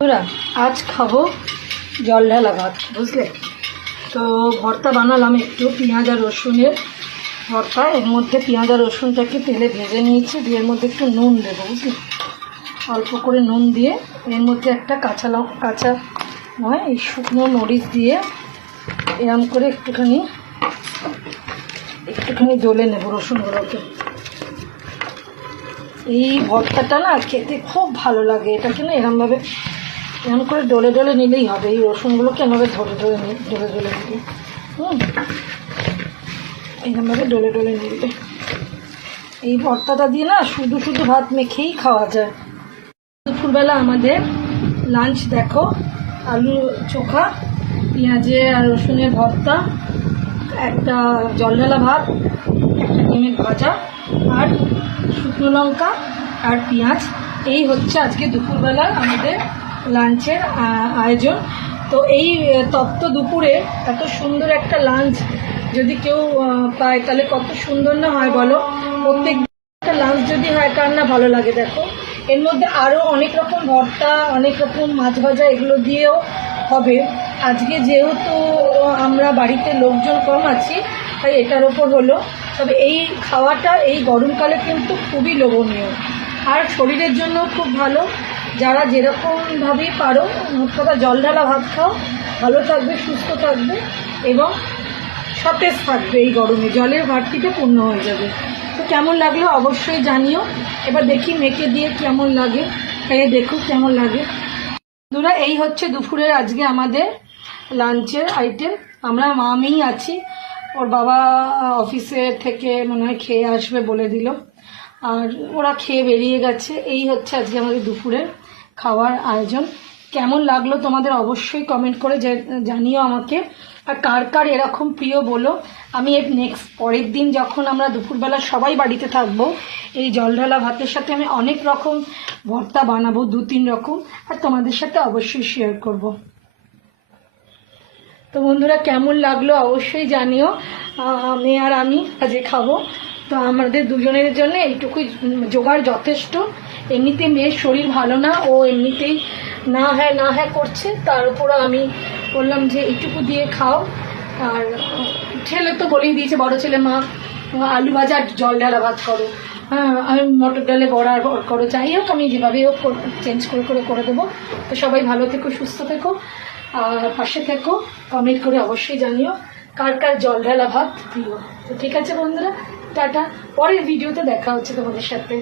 বন্ধুরা আজ খাবো জল ঢালা ভাত, বুঝলে তো। ভর্তা বানালাম একটু পেঁয়াজ আর রসুনের ভর্তা। এর মধ্যে পেঁয়াজ আর রসুনটাকে তেলে ভেজে নিয়েছি, দিয়ে এর মধ্যে একটু নুন দেবো, বুঝলে, অল্প করে নুন দিয়ে এর মধ্যে একটা কাঁচা নয় এই শুকনো মরিচ দিয়ে এরম করে একটুখানি জ্বলে নেবো রসুনগুলোকে। এই ভর্তাটা না খেতে খুব ভালো লাগে, এটাকে না এরম করে ডলে নিলেই হবে। এই রসুনগুলোকে এমনভাবে ডলে নিলে এরমভাবে ডলে নিলে এই ভর্তাটা দিয়ে না শুধু ভাত মেখেই খাওয়া যায়। দুপুরবেলা আমাদের লাঞ্চ দেখো, আলু চোখা, পেঁয়াজে আর রসুনের ভর্তা, একটা জলঢালা ভাত, একটা ডিমের ভাজা আর শুকনো লঙ্কা আর পেঁয়াজ। এই হচ্ছে আজকে দুপুরবেলা আমাদের লাঞ্চের আয়োজন। তো এই তপ্ত দুপুরে এত সুন্দর একটা লাঞ্চ যদি কেউ পায় তাহলে কত সুন্দর না হয় বলো। প্রত্যেকটা লাঞ্চ যদি হয় কার না ভালো লাগে। দেখো এর মধ্যে আরও অনেক রকম ভর্তা, অনেক রকম মাছ ভাজা এগুলো দিয়েও হবে। আজকে যেহেতু আমরা বাড়িতে লোকজন কম আছি তাই এটার ওপর হলো। তবে এই খাওয়াটা এই গরমকালে কিন্তু খুবই লোভনীয় আর শরীরের জন্য খুব ভালো। যারা যেরকমভাবেই পারো মোট কথা জল ঢালা ভাত খাও, ভালো থাকবে, সুস্থ থাকবে এবং সতেজ থাকবে। এই গরমে জলের ঘাটতিটা পূর্ণ হয়ে যাবে। তো কেমন লাগলো অবশ্যই জানিও। এবার দেখি মেখে দিয়ে কেমন লাগে, খেয়ে দেখো কেমন লাগে। বন্ধুরা এই হচ্ছে দুপুরের আজকে আমাদের লাঞ্চের আইটেম। আমরা মামিই আছি, ওর বাবা অফিসে থেকে মনে হয় খেয়ে আসবে বলে দিল, আর ওরা খেয়ে বেরিয়ে গেছে। এই হচ্ছে আজকে আমাদের দুপুরের খাওয়ার আয়োজন। কেমন লাগলো তোমাদের অবশ্যই কমেন্ট করে জানিও আমাকে। আর কার কার এরকম প্রিয় বলো। আমি পরের দিন যখন আমরা দুপুরবেলা সবাই বাড়িতে থাকবো, এই জলঢালা ভাতের সাথে আমি অনেক রকম ভর্তা বানাবো, 2-3 রকম, আর তোমাদের সাথে অবশ্যই শেয়ার করব। তো বন্ধুরা কেমন লাগলো অবশ্যই জানিও। মেয়ে আর আমি আজকে খাবো, তো আমাদের দুজনের জন্য এইটুকুই জোগাড় যথেষ্ট। এমনিতে মেয়ের শরীর ভালো না, ও এমনিতেই না হ্যাঁ করছে, তার উপর আমি বললাম যে এইটুকু দিয়ে খাও। আর ছেলে তো বলেই দিয়েছে, বড় ছেলে, মা আলু ভাজা আর জল ঢালা ভাত করো, হ্যাঁ আমি মটর ডালে বড়া করো, যাই হোক আমি যেভাবেই হোক চেঞ্জ করে দেবো। তো সবাই ভালো থেকো, সুস্থ থেকো, আর পাশে থেকো। কমেন্ট করে অবশ্যই জানিও কার কার জল ঢালা ভাত প্রিয়। তো ঠিক আছে বন্ধুরা, টাটা, পরের ভিডিওতে দেখা হচ্ছে তোমাদের সাথে।